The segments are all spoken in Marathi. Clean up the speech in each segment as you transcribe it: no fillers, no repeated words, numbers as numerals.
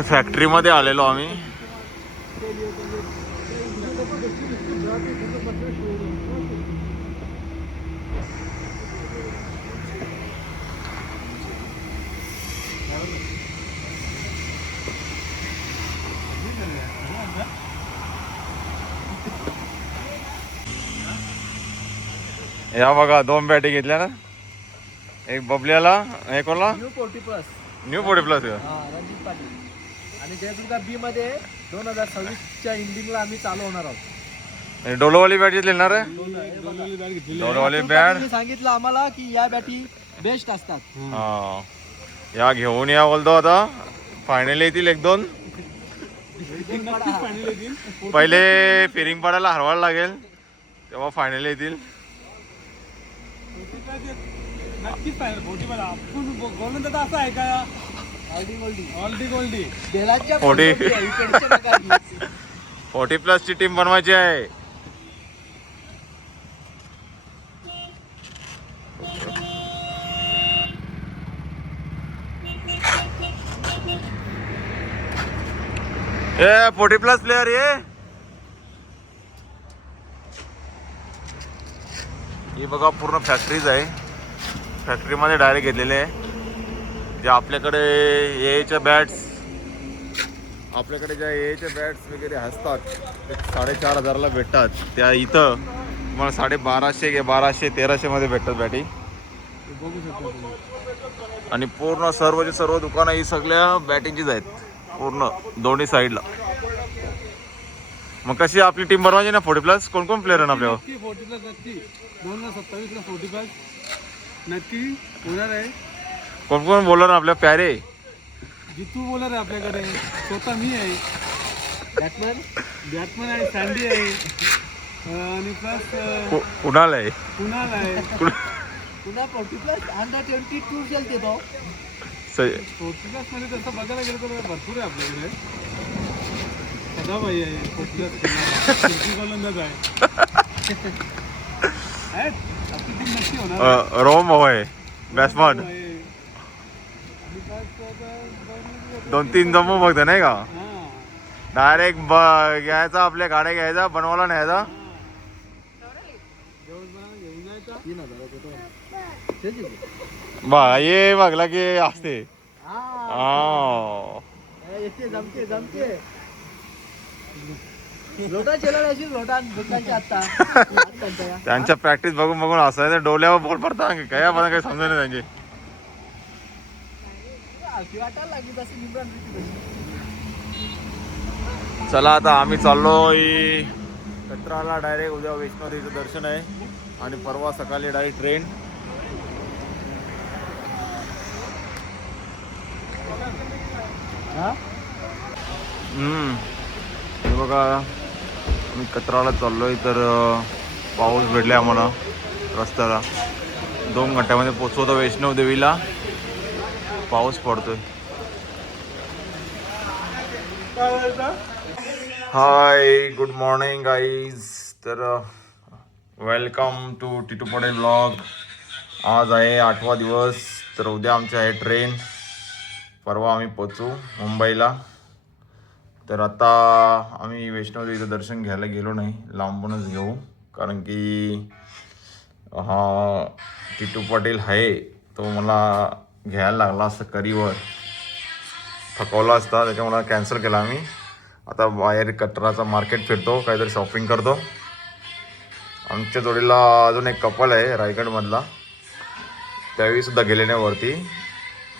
डायरेक्ट फॅक्टरी मध्ये आलेलो आम्ही. या बघा 2 बॅटी घेतल्या ना, एक बबल्याला, एक कोणला न्यू 40 प्लस रणजित पाटील. आणि जयदुर्गा बी मध्ये 2026च्या एंडिंगला आम्ही चालू होणार आहोत. डोलोवाली बॅट घेतली ना रे. डोलोवाली बॅट सांगितलं आम्हाला की या बॅटी बेस्ट असतात. हा या घेऊन या बोलतो. आता फायनल येतील 1-2. पहिले फिरिंग पाडायला हरवायला लागेल, तेव्हा फायनल येतील. नक्कीच फायनल 40 प्लस ची टीम बनवायची आहे. ए 40 प्लस प्लेयर ही बघा पूर्ण फॅक्टरीज आहे. फॅक्टरीमध्ये डायरेक्ट घेतलेले आहे. जे आपल्याकडे एच्या बॅट्स, आपल्याकडे ज्या एच्या बॅट्स वगैरे असतात ते 4,500ला भेटतात, त्या इथं तुम्हाला 1250, 1300 मध्ये भेटतात बॅटी. आणि पूर्ण सर्व दुकानं ही सगळ्या बॅटिंगचीच आहेत पूर्ण दोन्ही साईडला. मग कशी आपली टीम बनवायची ना 40 प्लस? कोण कोण प्लेयर आहे ना आपल्यावर? 40 प्लस नक्की 2027ला 40 प्लस नक्की होणार आहे. कोण कोण बोलर आपल्या? प्यारे जितू बोलर आहे आपल्याकडे, स्वतः मी आहे, बॅटमॅन आहे, सँडी आहे, आणि प्लस कुणाल आहे. पुन्हा 40 प्लस अंडर 22 खेळते तो. 40 प्लस मध्ये तसं बघायला गेलं तर भरपूर आहे आपल्याकडे. सदाभाई आहे, 40 प्लस गोलंदाज आहे. आपली टीम नक्की होणार. रोम भाऊ आहे बॅट्समन. 2-3 जमू बघते नाही का? डायरेक्ट घ्यायचा, आपल्या गाड्या घ्यायचा, बनवायला न्यायचा. बा ये बघला की असते. त्यांच्या प्रॅक्टिस बघून असायचं डोल्यावर बॉल पडतात काय आपण काही समजा नाही त्यांचे. चला आता आम्ही चाललोय कटराला. डायरेक्ट उद्या वैष्णोदेवीचं दर्शन आहे आणि परवा सकाळी डायरेक्ट ट्रेन. हे बघा आम्ही कटराला चाललोय तर पाऊस भेटलाय आम्हाला रस्त्याला. 2 घंट्यामध्ये पोचवतो वैष्णोदेवीला. पाऊस पडतोय. Hi good morning guys. तर welcome to Titu Patel blog. आज आहे 8वा दिवस. तर उद्या आमची आहे ट्रेन. परवा आम्ही पोचू मुंबईला. तर आता आम्ही वैष्णोदेवीचं दर्शन घ्यायला गेलो नाही, लांबूनच घेऊ. कारण की हा टिटू पटेल आहे तो मला घ्यायला लागला असं करीवर थकवला असता, त्याच्यामुळे कॅन्सल केला आम्ही. आता बाहेर कटराचा मार्केट फिरतो, काहीतरी शॉपिंग करतो. आमच्या जोडीला अजून एक कपल आहे रायगडमधला, त्यावेळीसुद्धा गेले नाही वरती,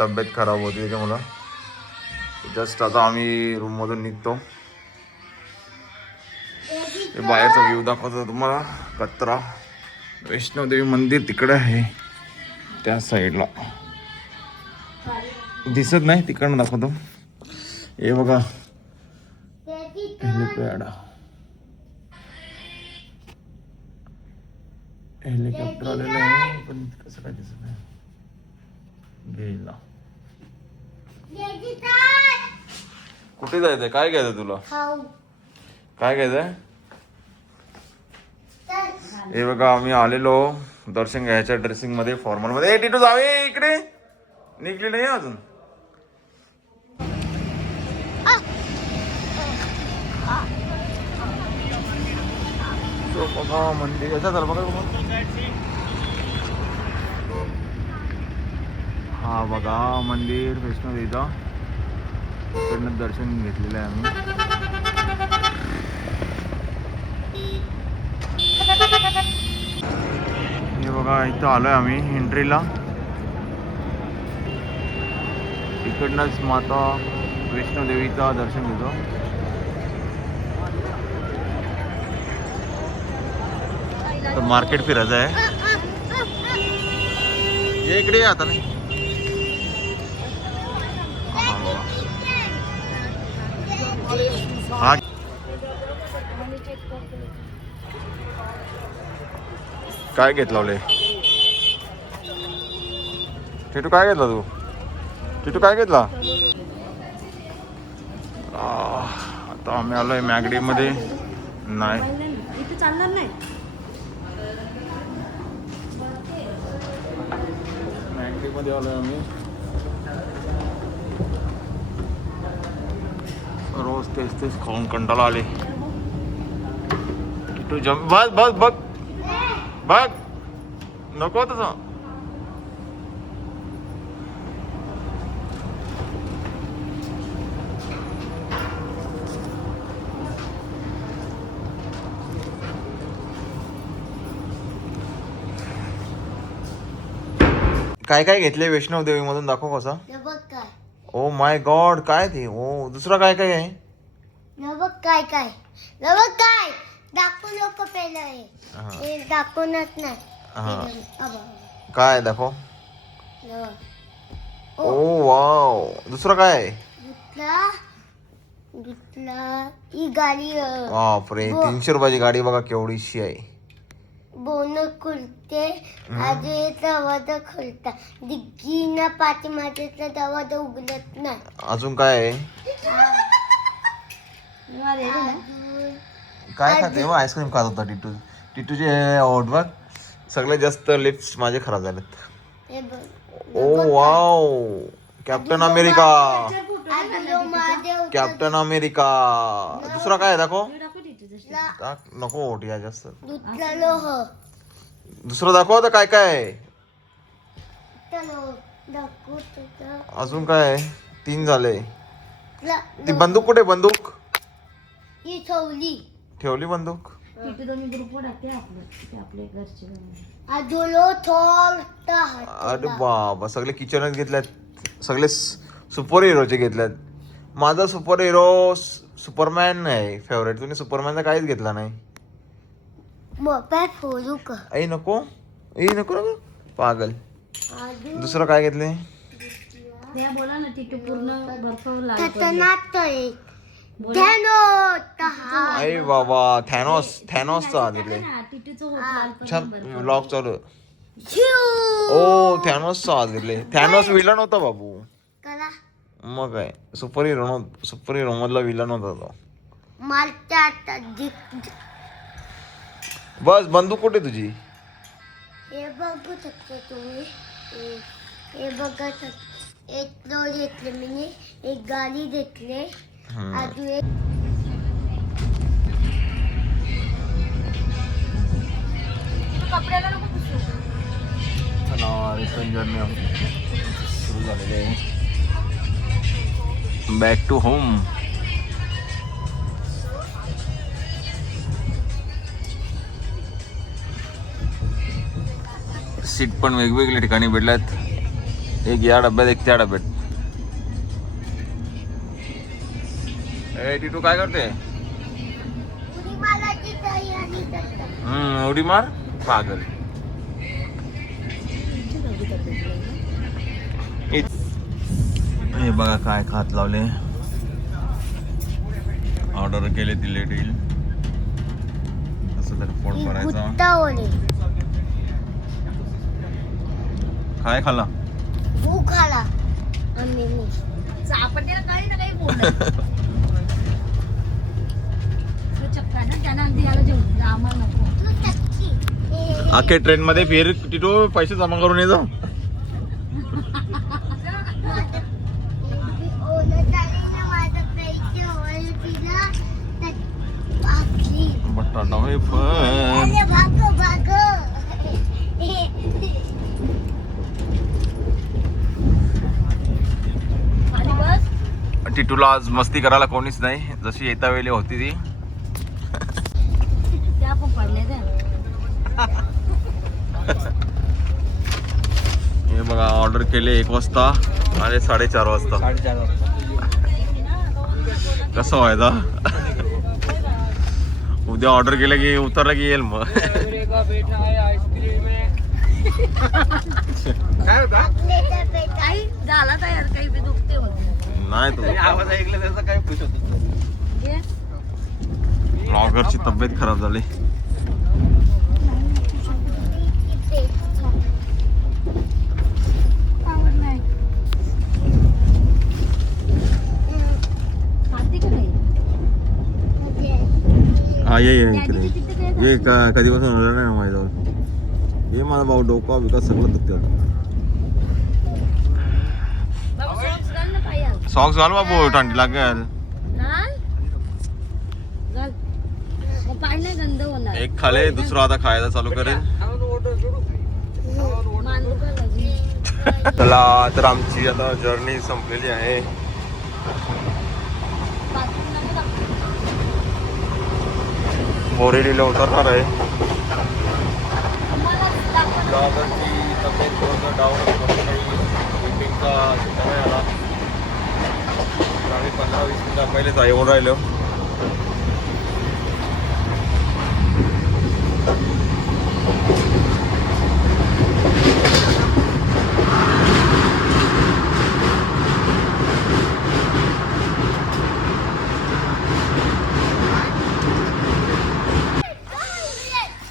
तब्येत खराब होती त्याच्यामुळं. जस्ट आता आम्ही रूममधून निघतो. बाहेरचा व्ह्यू दाखवतो तुम्हाला. कटरा वैष्णोदेवी मंदिर तिकडे आहे त्या साईडला, दिसत नाही तिकडनं दाखवतो. हे बघा हेलिपॅड, हेलिकॉप्टर आलेलं आहे पण कसं काय दिसत नाही. गेला. कुठे जायचंय? काय घ्यायचं तुला? काय घ्यायचंय? हे बघा आम्ही आलेलो दर्शन घ्यायच्या ड्रेसिंग मध्ये, फॉर्मल मध्ये. टिटू जावे इकडे, निघली नाही अजून. बघा मंदिर याचा झालं बघा हा बघा मंदिर वैष्णोदेवीचं इकडनं दर्शन घेतलेलं आहे आम्ही. हे बघा इथं आलोय आम्ही एंट्रीला. इकडनंच माता वैष्णोदेवीचं दर्शन घेतो. तर मार्केट फिरायचं आहे. ये इकडे आता नाही. हा काय घेतला टिटू काय घेतला तू? टिटू काय घेतला? आता आम्ही आलोय मॅगडी मध्ये. नाही इथे चालणार नाही. मॅगडी मध्ये आलोय आम्ही. रोज तेच तेच खाऊन कंटाळा आले. टिटू जम बस बस बघ बघ नको तसं. काय काय घेतले वैष्णव देवी मधून दाखव कसं. बघ काय ओ माय गॉड काय ते. ओ दुसरं काय काय आहे? बघ काय काय बघ काय दाखवू नको पहिलं हे दाखवणार नाही. काय दाखव. हे ओ वाव दुसरं काय आहे? दुसरा ही गाडी बापरे 300 रुपयाची गाडी बघा केवढीशी आहे. बोन खुलते आधी दरवाजा खुलता डिग्गीना पाठीमागेचा दरवाजा उघडत नाही. अजून काय आहे? काय खाते हो? आईस्क्रीम खात होता टिटू. टिटूचे ओठ बघ सगळ्यात जास्त लिप्स माझे खराब झालेत. हे बघ ओ wow Captain America. Mahadev Captain America. दुसरा काय आहे दाखव. नको ओठ या जास्त. दुसरा लोह दुसरं दाखव आता काय काय आहे. दाखवतो अजून काय आहे? 3 झाले. ती बंदूक कुठे? बंदूक ही ठेवली ठेवली बंदूक. आजोलो थोडा अरे बाबा सगळे किचनच घेतल्यात. सगळे सुपर हिरोचे घेतल्यात. माझा सुपर हिरो सुपरमॅन आहे फेवरेट. तुम्ही सुपरमॅनचा काहीच घेतला नाही. मोबाईल फोडू का आई नको नको नको पागल. दुसरं काय घेतले? बोला ना टिटू पूर्ण बर्फ आई बाबा थॅनॉसचा हात घेतले. छान व्लॉग चालू. ओ थॅनॉसचा हात घेतले. थॅनॉस विलन होता बाबू. मग काय सुपर हिरो मधला विलन होता तो. बस बंदूक कुठे तुझी? हे बघू शकता तुम्ही हे बघा एक लोड घेतले मी एक गाडी घेतले अजून एक कपड्याला नको पुसू. रिटर्न जर्नी सुरू झालेली आहे. Back to home. सीट पण वेगवेगळ्या ठिकाणी भेटल्यात. एक या डब्यात एक त्या डब्यात. ए टिटू काय करते? उडी मारायची तयारी करतात. उडी मार पागल. हे बघा काय खात लावले. ऑर्डर केले दिले डील. असं तर फोन करायचा. काय खाल्ला? भूक आला आम्ही सापडलेलं काही ना काही बोलत. चक्का ना त्यांना अगदी याला जेवण आम्हाला नको. आखे ट्रेन मध्ये फिर टिटू पैसे जमा करून येतो. बाकी बटाटा वेफर. अरे भागो भागो खाली बस. टिटूला आज मस्ती करायला कोणीच नाही, जशी येता वेळी होती ती. त्या पण पडले त्या. हे बघा ऑर्डर केले 1 वाजता आणि 4:30 वाजता. 4:30 वाजता. कसं व्हायचा? उद्या ऑर्डर केलं की उतरलं की येईल मग. काय होता काही झाला तयार काही बी दुखते होते. नाही तो आवाज ऐकला त्याचा काय खुश होतो. घे. ब्लॉगरची तब्येत खराब झाली. आवड नाही. खाते का नाही? हा ये इकडे कॅडीचे तिथे काय ये कधीपासून आलं नाही माझ्याजवळ. ये माझा भाऊ डोका विकास सगळं दुखते आता. बाबा socks घाल ना पायात. सॉक्स घाल बाबू, थंडी लागेल. घाल. घाल. मग पाय नाही गंध होणार. एक खाले दुसरा आता खायला चालू करेल. मांडू का लागली? चला तर आमची आता जर्नी संपलेली आहे. बाथरूम नको दाखवू. बोरेलीला उतरणार आहे. मला दाखव. ब्लॉगरची तब्येत थोडंसं डाऊन मीटिंगचा समय आला. तर आम्ही 15-20 मिनिटं पहिलेच येऊन राहिलो.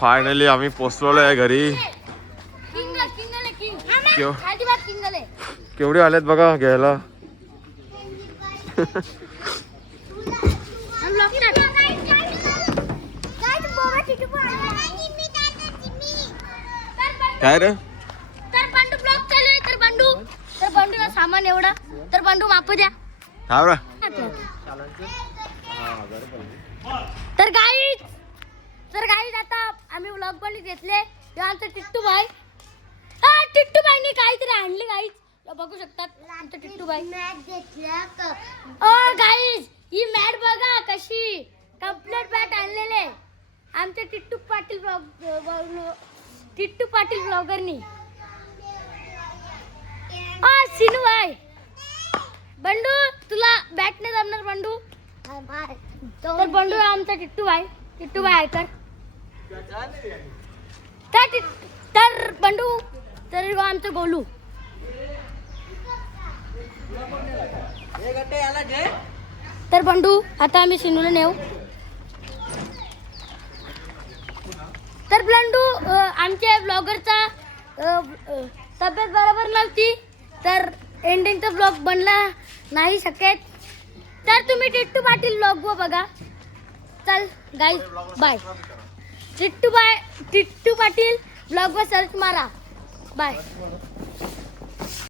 फायनली आम्ही पोचलेलो आहे घरी. किंग किंगले किंग. केव- अजिबात किंगले. केवढे आलेत बघा घ्यायला. ब्लॉक टाक. काय रे? तर बंडू ब्लॉक चालू आहे. तर बंडूला सामान एवढा. तर बंडू मापू द्या. हा बरं. तर गाईज आता आम्ही व्लॉग पण घेतले. तेव्हा आमचं टिट्टू भाई. टिट्टू भाईने काहीतरी आणले गाईज. बघू शकतात आमचं टिट्टू भाई. मॅच घेतल्या का गाईज ही मॅट बघा कशी कंप्लीट मॅट आणलेले आमच्या टिट्टू पाटील ब्लॉगरनी. सिनू भाई. बंडू तुला बॅट नाही जमणार बंडू. तर बंडू आमचा टिट्टू भाई ऐकर. तर बंडू तर आमचं गोलू. तर बंडू आता आम्ही सिनूला नेऊ. तर बंडू आमच्या ब्लॉगरचा तब्येत बरोबर नव्हती तर एंडिंगचा ब्लॉग बनला नाही शकेत. तर तुम्ही टिट्टू पाटील ब्लॉग बघा. चल guys bye. Tittu Patil blog वर सर्च मारा. बाय.